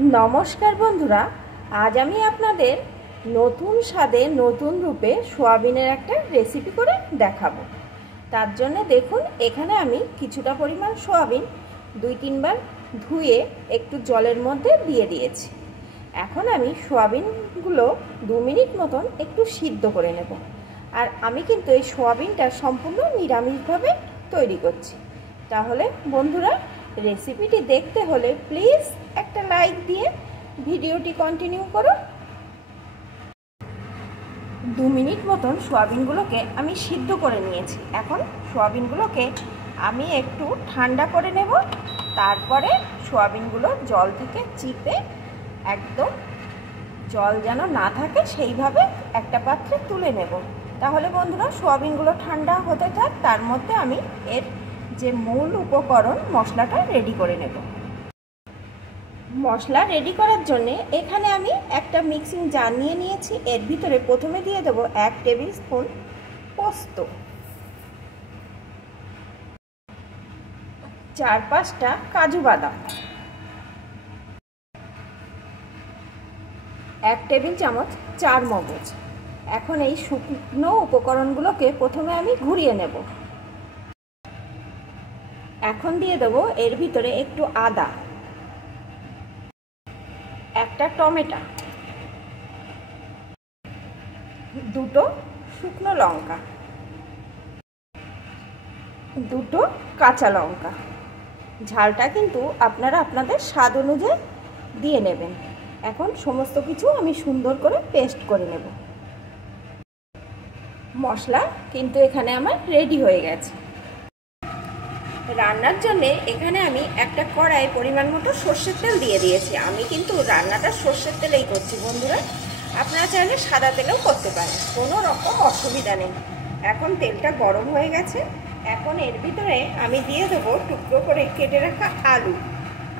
नमस्कार बंधुरा आज आमी आपनादेर नतून स्वादे नतून रूपे सोयाबिनेर एकटा रेसिपि करे देखाबो। तार जन्य देखुन एखाने आमी किछुटा परिमाण सोयाबिन दुई तीन बार धुए एकटु जलेर मध्य दिए दिएछि। एखन आमी सोयाबिनगुलो 2 मिनिट मतन एकटु सिद्ध करे नेब। आर आमी किन्तु एई सोयाबिनटा सम्पूर्ण निरामिषभावे तैरी करछि। ताहले बंधुरा रेसिपिटी देखते होले प्लिज एक लाइक दिए भिडियोटी कन्टिन्यू करो। 2 मिनिट मतन सोयाबिनगुलोके आमी सिद्ध करे निएछि। एखन सोयाबिनगुलोके आमी एकटु ठंडा करे नेब। तारपरे सोयाबिनगुलो जल थेके चिपे एकदम जल जेन ना थाके सेइभावे एकटा पात्रे तुले नेब। ताहले बंधुरा सोयाबिनगुलो ठंडा होते थाक तार मध्य आमी एर जे मूल उपकरण मशलाटा रेडी करे नेब। मशला रेडी करार जन्य एखाने आमी एकटा मिक्सिंग जार निये निয়েছি। एर भितरे प्रथमे दिए देब 1 टेबिल स्पून पोस्त, 4-5टा काजू बादाम, 1 टेबिल चामच चार मगज। এখন এই শুকনো উপকরণগুলোকে প্রথমে আমি ঘুরিয়ে নেব। এখন দিয়ে দেব এর ভিতরে একটু আদা, একটা টমেটো, দুটো শুকনো লঙ্কা, দুটো কাঁচা লঙ্কা। ঝালটা কিন্তু আপনারা আপনাদের স্বাদ অনুযায়ী দিয়ে নেবেন। এখন সমস্ত কিছু আমি সুন্দর করে পেস্ট করে নেব। মশলা কিন্তু এখানে আমার রেডি হয়ে গেছে। রান্নার জন্য এখানে আমি একটা কড়াই পরিমাণ মতো সরষের তেল দিয়ে দিয়েছি। আমি কিন্তু রান্নাটা সরষের তেলেই করছি বন্ধুরা, আপনারা চাইলে সাদা তেলেও করতে পারেন, কোনো রকম অসুবিধা নেই। এখন তেলটা গরম হয়ে গেছে। এখন এর ভিতরে আমি দিয়ে দেবো টুকরো করে কেটে রাখা আলু।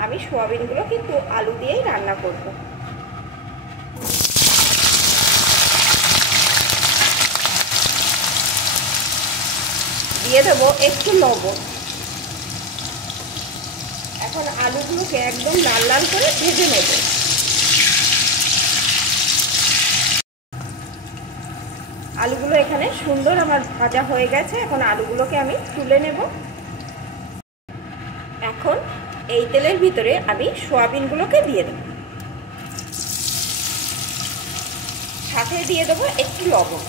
আমি সোয়াবিনগুলো কিন্তু আলু দিয়েই রান্না করব। দিয়ে দেবো একটু লবণ। এখন আলুগুলোকে একদম লাল লাল করে ভেজে নেব। আলুগুলো এখানে সুন্দর আমার ভাজা হয়ে গেছে। এখন আলুগুলোকে আমি তুলে নেব। এখন এই তেলের ভিতরে আমি সোয়াবিনগুলোকে দিয়ে দেব, সাথে দিয়ে দেবো একটু লবণ।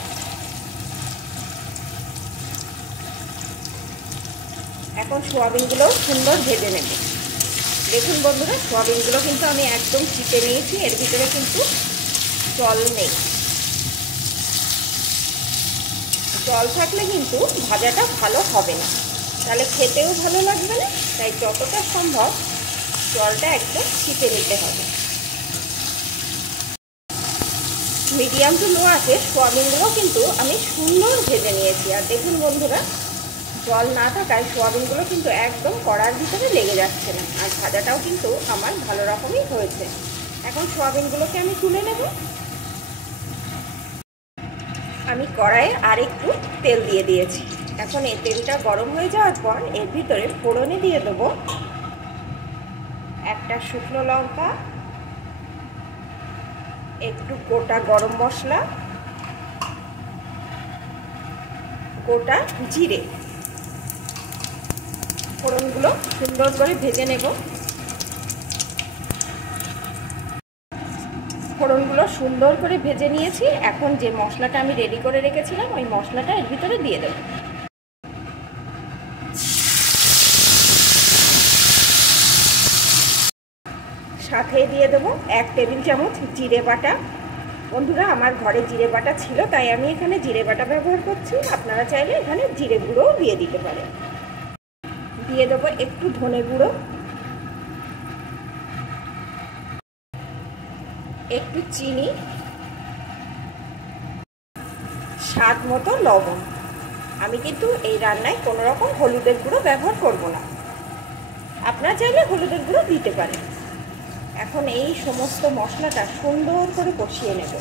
এখন সোয়াবিনগুলো সুন্দর ভেজে নেব। দেখুন বন্ধুরা সোয়াবিনগুলো কিন্তু আমি একদম চিপে নিয়েছি, এর ভিতরে কিন্তু জল নেই। জল থাকলে কিন্তু ভাজাটা ভালো হবে না, তাহলে খেতেও ভালো লাগবে না। তাই যতটা সম্ভব জলটা একদম চিপে নিতে হবে। মিডিয়াম টু লো আছে সোয়াবিনগুলো কিন্তু আমি সুন্দর ভেজে নিয়েছি। আর দেখুন বন্ধুরা জল না থাকায় সোয়াবিনগুলো কিন্তু একদম কড়ার ভিতরে লেগে যাচ্ছে না, আর ভাজাটাও কিন্তু আমার ভালো রকমই হয়েছে। এখন সোয়াবিনগুলোকে আমি তুলে নেব। আমি কড়াইয়ে আর একটু তেল দিয়ে দিয়েছি। এখন এই তেলটা গরম হয়ে যাওয়ার পর এর ভিতরে ফোড়নে দিয়ে দেব একটা শুকনো লঙ্কা, একটু গোটা গরম মশলা, গোটা জিরে। ফোড়নগুলো সুন্দর করে ভেজে নেব। ফোড়নগুলো সুন্দর করে ভেজে নিয়েছি। এখন যে মশলাটা আমি রেডি করে রেখেছিলাম ওই মশলাটা এর ভিতরে দিয়ে দেব। সাথে দিয়ে দেব 1 টেবিল চামচ জিরে বাটা। বন্ধুরা আমার ঘরে জিরে বাটা ছিল তাই আমি এখানে জিরে বাটা ব্যবহার করছি, আপনারা চাইলে এখানে জিরে গুঁড়োও দিয়ে দিতে পারেন। দিয়ে দেবো একটু ধনে গুঁড়ো, একটু চিনি, স্বাদ মতো লবণ। আমি কিন্তু এই রান্নায় কোনো রকম হলুদের গুঁড়ো ব্যবহার করব না, আপনারা চাইলে হলুদের গুঁড়ো দিতে পারেন। এখন এই সমস্ত মশলাটা সুন্দর করে কষিয়ে নেব।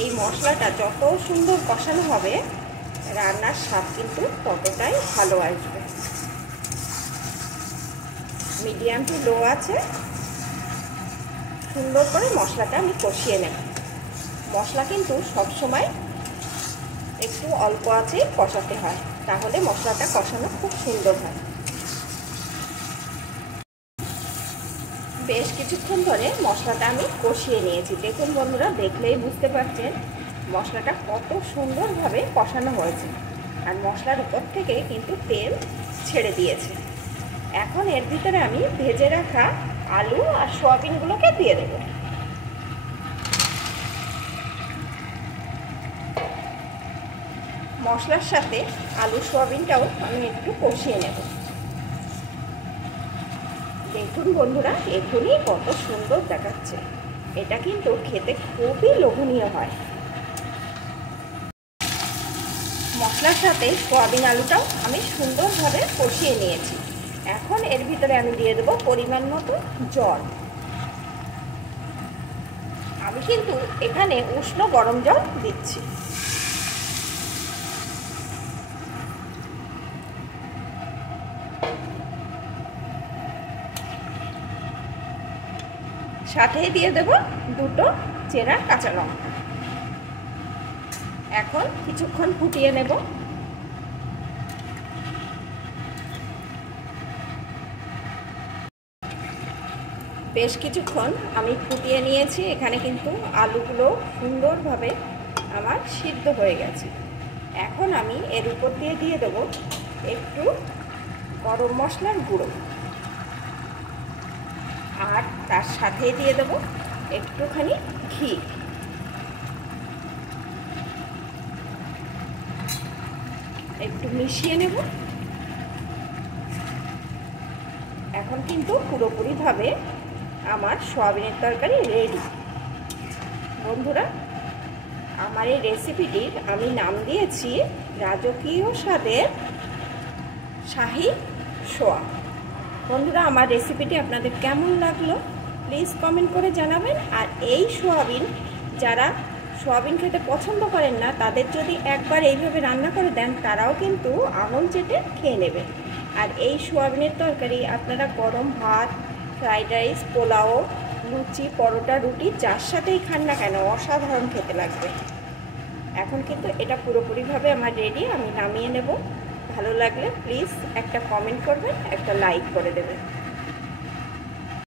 এই মশলাটা যত সুন্দর কষানো হবে রান্নার স্বাদ কিন্তু ততটাই ভালো আসবে। মিডিয়াম টু লো আছে সুন্দর করে মশলাটা আমি কষিয়ে নেব। মশলা কিন্তু সব সময় একটু অল্প আঁচে কষাতে হয়, তাহলে মশলাটা কষানো খুব সুন্দর হয়। বেশ কিছুক্ষণ ধরে মশলাটা আমি কষিয়ে নিয়েছি। দেখুন বন্ধুরা, দেখলেই বুঝতে পারছেন মশলাটা কত সুন্দরভাবে কষানো হয়েছে, আর মশলার উপর থেকে কিন্তু তেল ছেড়ে দিয়েছে। এখন এর ভিতরে আমি ভেজে রাখা আলু আর সয়াবিনগুলোকে দিয়ে দেব। মশলার সাথে আলু সয়াবিনটাও আমি একটু কষিয়ে নেব। দেখুন বন্ধুরা, এখনই কত সুন্দর দেখাচ্ছে। এটা কিন্তু খেতে খুবই লোভনীয় হয়। মশলার সাথে সয়াবিন আলুটাও আমি সুন্দরভাবে কষিয়ে নিয়েছি। এখন এর ভিতরে আমি দিয়ে দেবো পরিমাণ মতো জল। আমি কিন্তু এখানে উষ্ণ গরম জল দিচ্ছি। সাথেই দিয়ে দেব দুটো চেরা কাঁচা লঙ্কা। এখন কিছুক্ষণ ফুটিয়ে নেব। বেশ কিছুক্ষণ আমি ফুটিয়ে নিয়েছি। এখানে কিন্তু আলুগুলো সুন্দরভাবে আমার সিদ্ধ হয়ে গেছে। এখন আমি এর উপর দিয়ে দেব একটু গরম মশলার গুঁড়ো, আর তার সাথে দিয়ে দেব একটুখানি ঘি। একটু মিশিয়ে নেব। এখন কিন্তু পুরোপুরিভাবে আমার সয়াবিনের তরকারি রেডি। বন্ধুরা, আমার এই রেসিপিটির আমি নাম দিয়েছি রাজকীয় স্বাদের শাহী সোয়া। বন্ধুরা, আমার রেসিপিটি আপনাদের কেমন লাগলো প্লিজ কমেন্ট করে জানাবেন। আর এই সোয়াবিন, যারা সোয়াবিন খেতে পছন্দ করেন না, তাদের যদি একবার এইভাবে রান্না করে দেন, তারাও কিন্তু আঙুল চেটে খেয়ে নেবে। আর এই সোয়াবিনের তরকারি আপনারা গরম ভাত, ফ্রাইড রাইস, পোলাও, লুচি, পরোটা, রুটি যার সাথেই খান না কেন অসাধারণ খেতে লাগবে। এখন কিন্তু এটা পুরোপুরিভাবে আমার রেডি। আমি নামিয়ে নেব। ভালো লাগলে প্লিজ একটা কমেন্ট করবেন, একটা লাইক করে দেবেন।